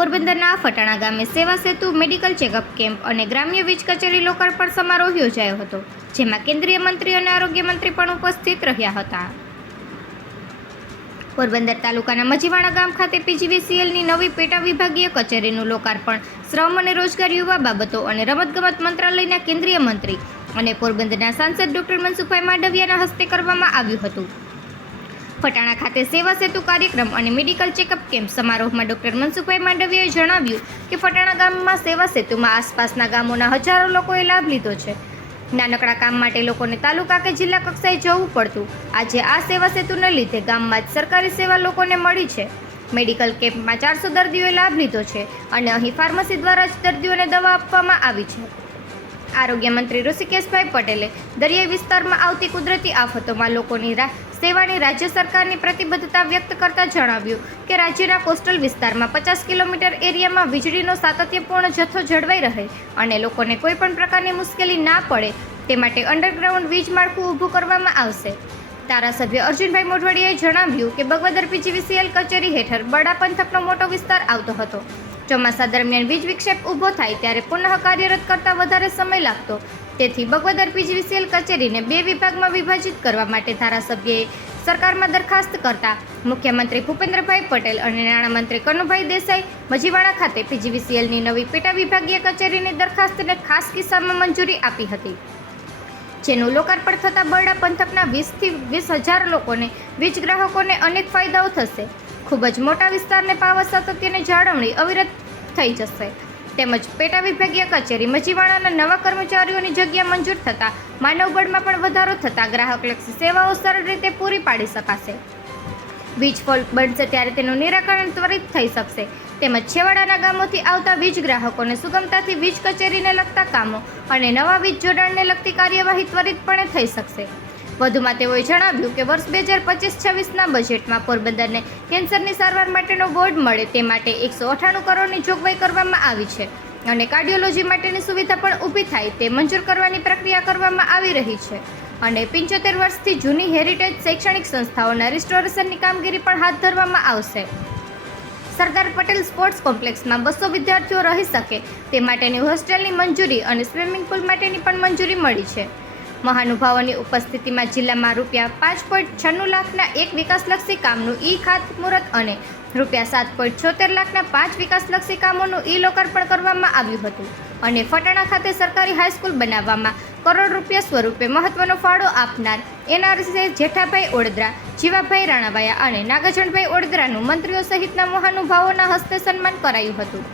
પોરબંદરના ફટાણા ગામે સેવા સેતુ, મેડિકલ ચેકઅપ કેમ્પ અને ગ્રામ્ય વીજ કચેરી લોકાર્પણ સમારોહ યોજાયો હતો, જેમાં કેન્દ્રીય મંત્રી અને આરોગ્ય મંત્રી પણ ઉપસ્થિત રહ્યા હતા. પોરબંદર તાલુકાના મજીવાણા ગામ ખાતે પીજીવીસીએલની નવી પેટા વિભાગીય કચેરીનું લોકાર્પણ, શ્રમ અને રોજગાર યુવા બાબતો અને રમતગમત મંત્રાલયના કેન્દ્રીય મંત્રી અને પોરબંદરના સાંસદ ડોક્ટર મનસુખભાઈ માંડવિયાના હસ્તે કરવામાં આવ્યું હતું. ફટાણા ખાતે સેવા સેતુ કાર્યક્રમ અને મેડિકલ ચેકઅપ કેમ્પ સમારોહમાં ડોક્ટર મનસુખભાઈ માંડવીયાએ જણાવ્યું કે ફટાણા ગામમાં સેવા સેતુમાં આસપાસના ગામોના હજારો લોકોએ લાભ લીધો છે. નાનકડા કામ માટે લોકોને તાલુકા કે જિલ્લા કક્ષાએ જવું પડતું. આજે આ સેવા સેતુને લીધે ગામમાં જ સરકારી સેવા લોકોને મળી છે. મેડિકલ કેમ્પમાં ચારસો દર્દીઓએ લાભ લીધો છે અને અહીં ફાર્મસી દ્વારા જ દર્દીઓને દવા આપવામાં આવી છે. આરોગ્ય મંત્રી ઋષિકેશભાઈ પટેલે દરિયાઈ વિસ્તારમાં આવતી કુદરતી આફતોમાં લોકોની રા- સેવાની રાજ્ય સરકારની પ્રતિબદ્ધતા વ્યક્ત કરતા જણાવ્યું કે રાજ્યના કોસ્ટલ વિસ્તારમાં પચાસ કિલોમીટર એરિયામાં વીજળીનો સાતત્યપૂર્ણ જથ્થો જળવાઈ રહે અને લોકોને કોઈપણ પ્રકારની મુશ્કેલી ના પડે તે માટે અંડરગ્રાઉન્ડ વીજ માળખું ઊભું કરવામાં આવશે. ધારાસભ્ય અર્જુનભાઈ મોઢવાડિયાએ જણાવ્યું કે બગવદર પીજીવીસીએલ કચેરી હેઠળ બડા પંથકનો મોટો વિસ્તાર આવતો હતો. ચોમાસા દરમિયાન વીજ વિક્ષેપ ઊભો થાય ત્યારે પુનઃ કાર્યરત કરતાં વધારે સમય લાગતો. તેથી બગવદર પીજીવીસીએલ કચેરીને બે વિભાગમાં વિભાજિત કરવા માટે ધારાસભ્યએ સરકારમાં દરખાસ્ત કરતા મુખ્યમંત્રી ભૂપેન્દ્રભાઈ પટેલ અને નાણામંત્રી કનુભાઈ દેસાઈ મજીવાડા ખાતે પીજીવીસીએલની નવી પેટા વિભાગીય કચેરીની દરખાસ્તને ખાસ કિસ્સામાં મંજૂરી આપી હતી, જેનું લોકાર્પણ થતાં બરડા પંથકના વીસથી વીસ હજાર લોકોને, વીજ ગ્રાહકોને અનેક ફાયદાઓ થશે. ખૂબ જ મોટા વિસ્તારને પાવર સાતત્યની જાળવણી અવિરત થઈ જશે. તેમજ પેટા વિભાગીય કચેરી મચીવાડાના નવા કર્મચારીઓની જગ્યા મંજૂર થતાં માનવબળમાં પણ વધારો થતાં ગ્રાહકલક્ષી સેવાઓ સરળ રીતે પૂરી પાડી શકાશે. વીજ ફોલ્ટ બનશે ત્યારે તેનું નિરાકરણ ત્વરિત થઈ શકશે. તેમજ છેવાડાના ગામોથી આવતા વીજ ગ્રાહકોને સુગમતાથી વીજ કચેરીને લગતા કામો અને નવા વીજ જોડાણને લગતી કાર્યવાહી ત્વરિતપણે થઈ શકશે. વધુમાં તેઓએ જણાવ્યું કે વર્ષ બે હજાર પચીસ છવ્વીસના બજેટમાં પોરબંદરને કેન્સરની સારવાર માટેનો બોર્ડ મળે તે માટે એકસો અઠ્ઠાણું કરોડની જોગવાઈ કરવામાં આવી છે. અને કાર્ડિયોલોજી માટેની સુવિધા પણ ઊભી થાય તે મંજૂર કરવાની પ્રક્રિયા કરવામાં આવી રહી છે. અને પંચોતેર વર્ષથી જૂની હેરિટેજ શૈક્ષણિક સંસ્થાઓના રિસ્ટોરેશનની કામગીરી પણ હાથ ધરવામાં આવશે. સરદાર પટેલ સ્પોર્ટ્સ કોમ્પ્લેક્સમાં બસો વિદ્યાર્થીઓ રહી શકે તે માટેની હોસ્ટેલની મંજૂરી અને સ્વિમિંગ પુલ માટેની પણ મંજૂરી મળી છે. મહાનુભાવોની ઉપસ્થિતિમાં જિલ્લામાં રૂપિયા પાંચ પોઈન્ટ છન્નું લાખના એક વિકાસલક્ષી કામનું ઈ ખાતમુહૂર્ત અને રૂપિયા સાત પોઈન્ટ છોતેર લાખના પાંચ વિકાસલક્ષી કામોનું ઈ લોકાર્પણ કરવામાં આવ્યું હતું. અને ફટાણા ખાતે સરકારી હાઈસ્કૂલ બનાવવામાં કરોડ રૂપિયા સ્વરૂપે મહત્વનો ફાળો આપનાર એનઆરસી જેઠાભાઈ ઓડદરા, જીવાભાઈ રાણાવાયા અને નાગાજણભાઈ ઓડદરાનું મંત્રીઓ સહિતના મહાનુભાવોના હસ્તે સન્માન કરાયું હતું.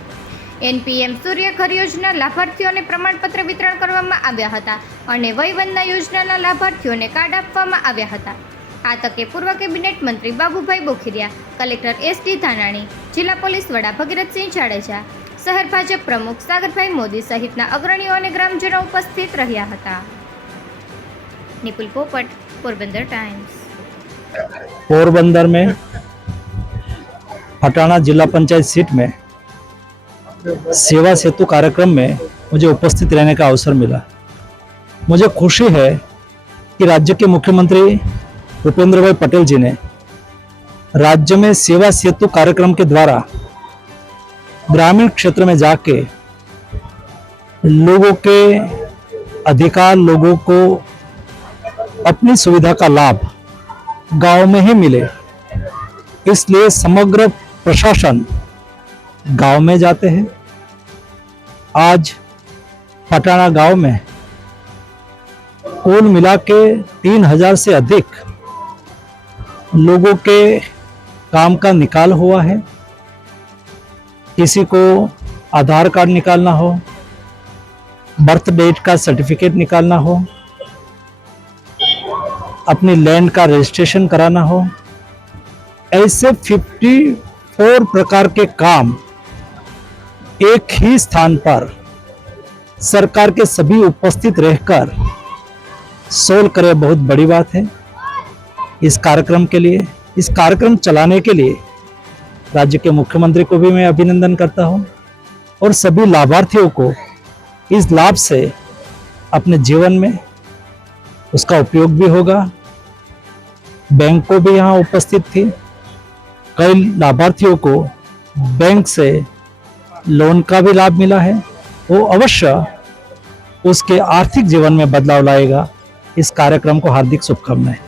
એનપીએમ સૂર્ય ઘર યોજના લાભાર્થીઓને પ્રમાણપત્ર વિતરણ કરવામાં આવ્યા હતા અને વયવંદના યોજનાના લાભાર્થીઓને કાર્ડ આપવામાં આવ્યા હતા આ તકે પૂર્વ કેબિનેટ મંત્રી Babubhai Bokhiriya collector S D Dhanani જિલ્લા પોલીસ વડા ભગીરથસિંહ જાડેજા શહેર ભાજપ પ્રમુખ સાગરભાઈ મોદી સહિતના અગ્રણીઓ અને ગ્રામજનો ઉપસ્થિત રહ્યા હતા નિપુલ પોપટ પોરબંદર ટાઈમ્સ पोरबंदर में हटाना जिला पंचायत सीट में सेवा सेतु कार्यक्रम में मुझे उपस्थित रहने का अवसर मिला। मुझे खुशी है कि राज्य के मुख्यमंत्री भूपेंद्र भाई पटेल जी ने राज्य में सेवा सेतु कार्यक्रम के द्वारा ग्रामीण क्षेत्र में जाके लोगों के अधिकार, लोगों को अपनी सुविधा का लाभ गाँव में ही मिले। इसलिए समग्र प्रशासन गाँव में जाते हैं। आज पटाना गाँव में कुल मिला के तीन हज़ार से अधिक लोगों के काम का निकाल हुआ है। किसी को आधार कार्ड निकालना हो, बर्थ डेट का सर्टिफिकेट निकालना हो, अपनी लैंड का रजिस्ट्रेशन कराना हो, ऐसे 54 प्रकार के काम एक ही स्थान पर सरकार के सभी उपस्थित रहकर सोल्व करे बहुत बड़ी बात है। इस कार्यक्रम के लिए, इस कार्यक्रम चलाने के लिए राज्य के मुख्यमंत्री को भी मैं अभिनंदन करता हूँ और सभी लाभार्थियों को इस लाभ से अपने जीवन में उसका उपयोग भी होगा। बैंक को भी यहाँ उपस्थित थी। कई लाभार्थियों को बैंक से लोन का भी लाभ मिला है वो अवश्य उसके आर्थिक जीवन में बदलाव लाएगा इस कार्यक्रम को हार्दिक शुभकामनाएं